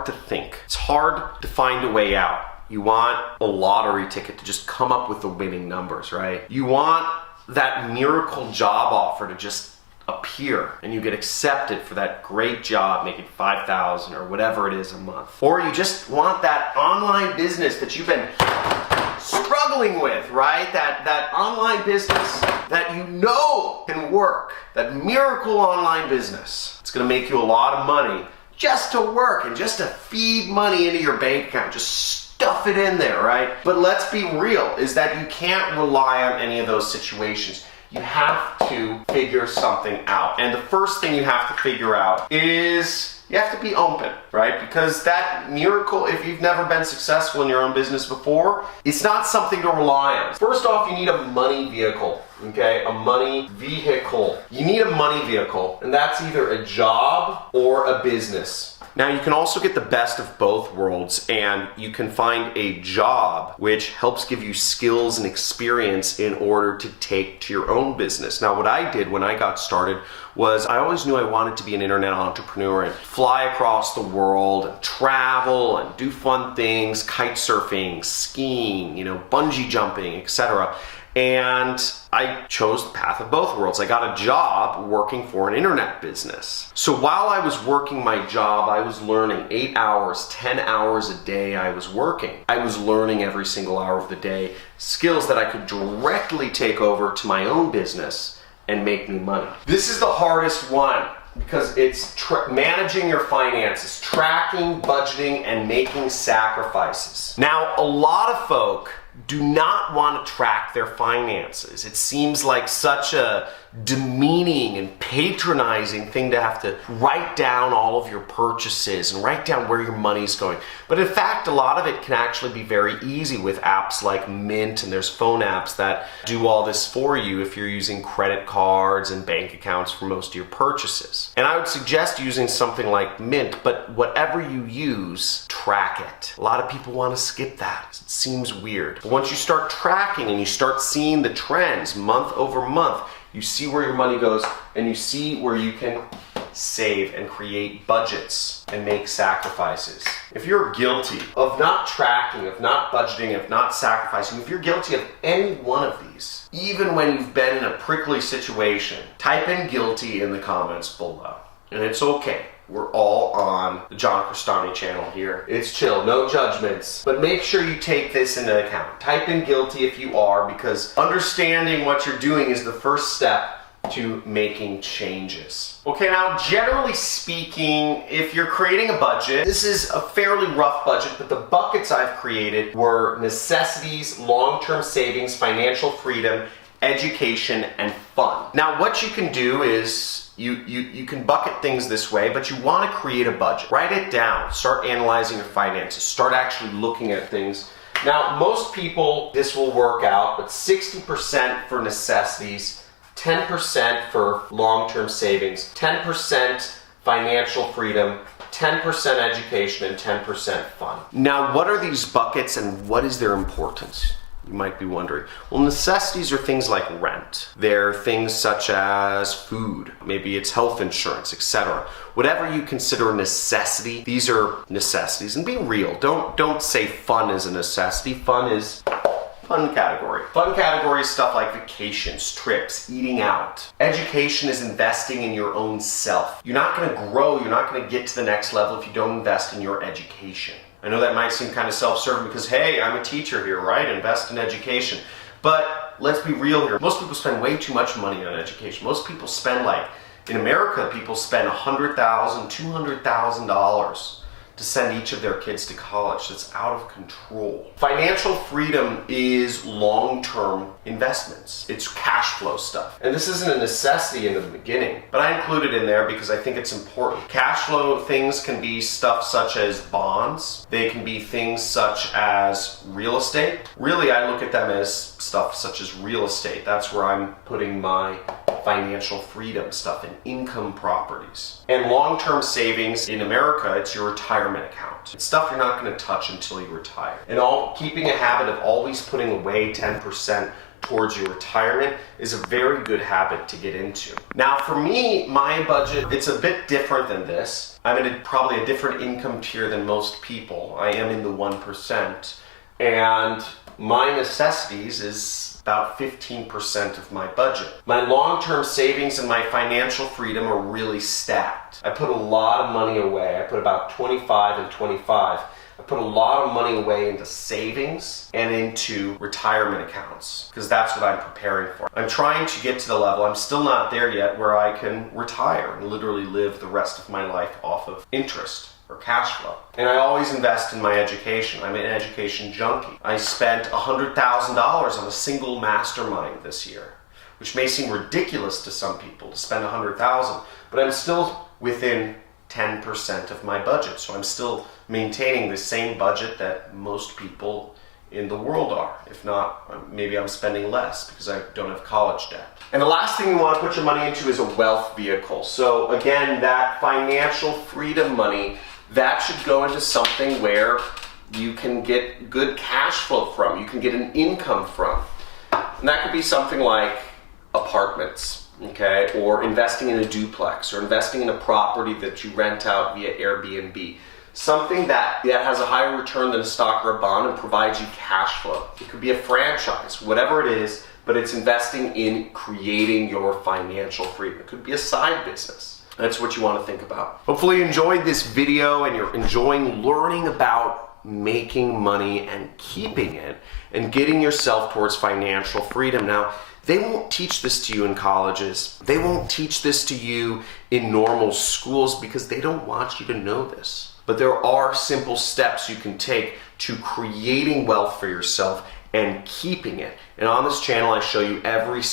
hard to think. It's hard to find a way out. You want a lottery ticket to just come up with the winning numbers, right? You want that miracle job offer to just appear and you get accepted for that great job making $5,000 or whatever it is a month. Or you just want that online business that you've been struggling with, right? That online business that you know can work, that miracle online business. It's gonna make you a lot of money just to work and just to feed money into your bank account, just stuff it in there, right? But let's be real, is that you can't rely on any of those situations. You have to figure something out. And the first thing you have to figure out is you have to be open, right? Because that miracle, if you've never been successful in your own business before, it's not something to rely on. First off, you need a money vehicle, okay? A money vehicle. You need a money vehicle, and that's either a job or a business. Now, you can also get the best of both worlds, and you can find a job which helps give you skills and experience in order to take to your own business. Now, what I did when I got started was I always knew I wanted to be an internet entrepreneur and fly across the world and travel and do fun things, kite surfing, skiing, bungee jumping, etc. And I chose the path of both worlds. I got a job working for an internet business. So while I was working my job, I was learning 8 hours, 10 hours a day I was working. I was learning every single hour of the day skills that I could directly take over to my own business and make me money. This is the hardest one because it's managing your finances, tracking, budgeting, and making sacrifices. Now, a lot of folk do not want to track their finances. It seems like such a demeaning and patronizing thing to have to write down all of your purchases and write down where your money's going. But in fact, a lot of it can actually be very easy with apps like Mint, and there's phone apps that do all this for you if you're using credit cards and bank accounts for most of your purchases. And I would suggest using something like Mint, but whatever you use, track it. A lot of people want to skip that. It seems weird. But once you start tracking and you start seeing the trends month over month, you see where your money goes, and you see where you can save and create budgets and make sacrifices. If you're guilty of not tracking, of not budgeting, of not sacrificing, if you're guilty of any one of these, even when you've been in a prickly situation, type in guilty in the comments below. And it's okay. We're all on the Johncrestani channel here. It's chill, no judgments. But make sure you take this into account. Type in guilty if you are, because understanding what you're doing is the first step to making changes. Okay, now generally speaking, if you're creating a budget, this is a fairly rough budget, but the buckets I've created were necessities, long-term savings, financial freedom, education, and fun. Now what you can do is you can bucket things this way, but you want to create a budget. Write it down. Start analyzing your finances. Start actually looking at things. Now, most people, this will work out, but 60% for necessities, 10% for long-term savings, 10% financial freedom, 10% education, and 10% fun. Now, what are these buckets and what is their importance? You might be wondering. Well, necessities are things like rent. They're things such as food. Maybe it's health insurance, etc. Whatever you consider a necessity, these are necessities. And be real. Don't say fun is a necessity. Fun is fun category. Fun category is stuff like vacations, trips, eating out. Education is investing in your own self. You're not going to grow, you're not going to get to the next level if you don't invest in your education. I know that might seem kind of self-serving because, hey, I'm a teacher here, right? Invest in education. But let's be real here. Most people spend way too much money on education. Most people spend in America, people spend $100,000, $200,000 to send each of their kids to college. That's out of control. Financial freedom is long-term investments. It's cash flow stuff. And this isn't a necessity in the beginning, but I include it in there because I think it's important. Cash flow things can be stuff such as bonds. They can be things such as real estate. Really, I look at them as stuff such as real estate. That's where I'm putting my financial freedom stuff in income properties. And long-term savings in America, it's your retirement account. It's stuff you're not going to touch until you retire. And keeping a habit of always putting away 10% towards your retirement is a very good habit to get into. Now for me, my budget, it's a bit different than this. I'm in probably a different income tier than most people. I am in the 1%, and my necessities is about 15% of my budget. My long-term savings and my financial freedom are really stacked. I put a lot of money away. I put about 25 and 25. I put a lot of money away into savings and into retirement accounts because that's what I'm preparing for. I'm trying to get to the level, I'm still not there yet, where I can retire and literally live the rest of my life off of interest or cash flow. And I always invest in my education. I'm an education junkie. I spent $100,000 on a single mastermind this year, which may seem ridiculous to some people to spend $100,000, but I'm still within 10% of my budget. So I'm still maintaining the same budget that most people in the world are. If not, maybe I'm spending less because I don't have college debt. And the last thing you want to put your money into is a wealth vehicle. So again, that financial freedom money, that should go into something where you can get good cash flow from, you can get an income from. And that could be something like apartments, okay, or investing in a duplex, or investing in a property that you rent out via Airbnb. Something that has a higher return than a stock or a bond and provides you cash flow. It could be a franchise, whatever it is, but it's investing in creating your financial freedom. It could be a side business. That's what you want to think about. Hopefully you enjoyed this video and you're enjoying learning about making money and keeping it and getting yourself towards financial freedom. Now, they won't teach this to you in colleges. They won't teach this to you in normal schools because they don't want you to know this. But there are simple steps you can take to creating wealth for yourself and keeping it. And on this channel, I show you every single